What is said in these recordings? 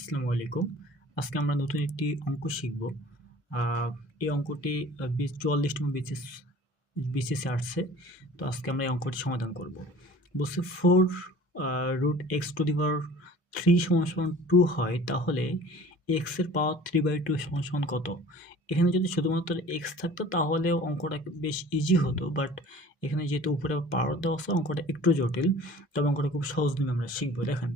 আসসালামু আলাইকুম। আজকে আমরা নতুন একটি অঙ্ক শিখব। আ এই অঙ্কটি 44তম BCS আসছে। তো আজকে আমরা এই অঙ্কটি সমাধান করব। বলছে 4 root x to the power 3 সমান 2 হয়, তাহলে x এর পাওয়ার 3/2 সমান কত? এখানে যদি শুধুমাত্র x থাকতো তাহলেও অঙ্কটা বেশ ইজি হতো, বাট এখানে যেহেতু উপরে পাওয়ার দেওয়া আছে অঙ্কটা একটু জটিল। তবে অঙ্কটা খুব সহজ নিয়মে আমরা শিখব। দেখেন,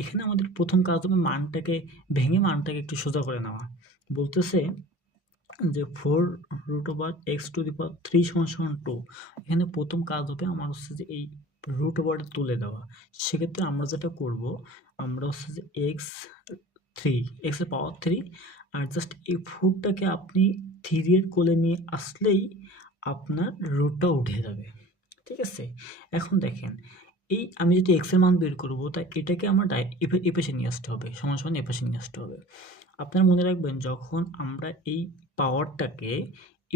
এখানে আমাদের প্রথম কাজ হবে মানটাকে ভেঙে মানটাকে একটু সোজা করে নেওয়া। বলতেছে যে 4√x⁴ সমান 2। এখানে প্রথম কাজ হবে আমার হচ্ছে যে এই রুট ওভারটা তুলে দেওয়া। সেক্ষেত্রে আমরা যেটা করব, আমরা হচ্ছে যে x এর পাওয়ার 3, আর জাস্ট এই 4টাকে আপনি 3 এর কোলে নিয়ে আসলেই আপনার রুটটা উঠে যাবে। ঠিক আছে? এখন দেখেন, এই আমি যদি x এর মান বের করব, তাই এটাকে আমার এপাশে নিয়ে আসতে হবে, সমান এপাশে নিয়ে আসতে হবে। আপনারা মনে রাখবেন, যখন আমরা এই পাওয়ারটাকে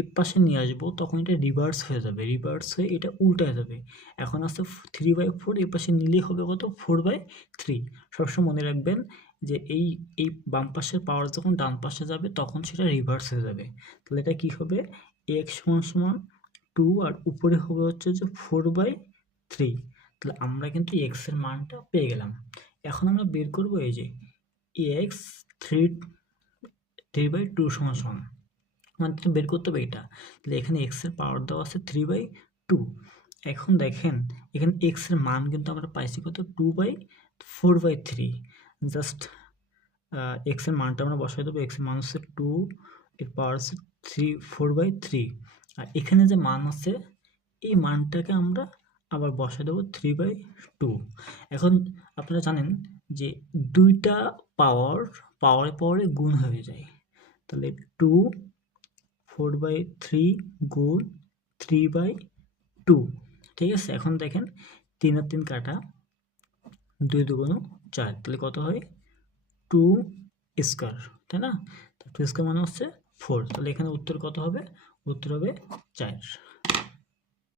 এপাশে নিয়ে আসবো তখন এটা রিভার্স হয়ে যাবে, রিভার্স হয়ে এটা উল্টায় যাবে। এখন আছে 3/4, এপাশে নিলেই হবে কত? 4/3। সবসময় মনে রাখবেন যে এই এই বাম পাশের পাওয়ার যখন ডান পাশে যাবে তখন সেটা রিভার্স হয়ে যাবে। তাহলে এটা কি হবে? x সমান 2 আর উপরে হবে হচ্ছে যে 4/3। তাহলে আমরা কিন্তু x এর মানটা পেয়ে গেলাম। এখন আমরা বের করব এই যে x 3/2 সমান আমাদের বের করতে হবে এটা। তাহলে এখানে x এর পাওয়ার দেওয়া আছে 3/2। এখন দেখেন, এখানে x এর মান কিন্তু আমরা পাইছি কত? 2/4/3। জাস্ট x এর মানটা আমরা বসাই দেবো। x এর মান হচ্ছে 2, এর পাওয়ার হচ্ছে 4/3। আর এখানে যে মান আছে এই মানটাকে আমরা আবার বসাই দেবো 3/2। এখন আপনারা জানেন যে দুইটা পাওয়ারে গুণ হয়ে যায়। তাহলে 2 4/3 গুণ 3/2। ঠিক আছে? এখন দেখেন 3 আর 3 কাটা, 2 দুগুণ 4, তাহলে কত হয়? 2 স্কয়ার, তাই না? তো 2 স্কয়ার মানে হচ্ছে 4। তাহলে এখানে উত্তর কত হবে? উত্তর হবে 4।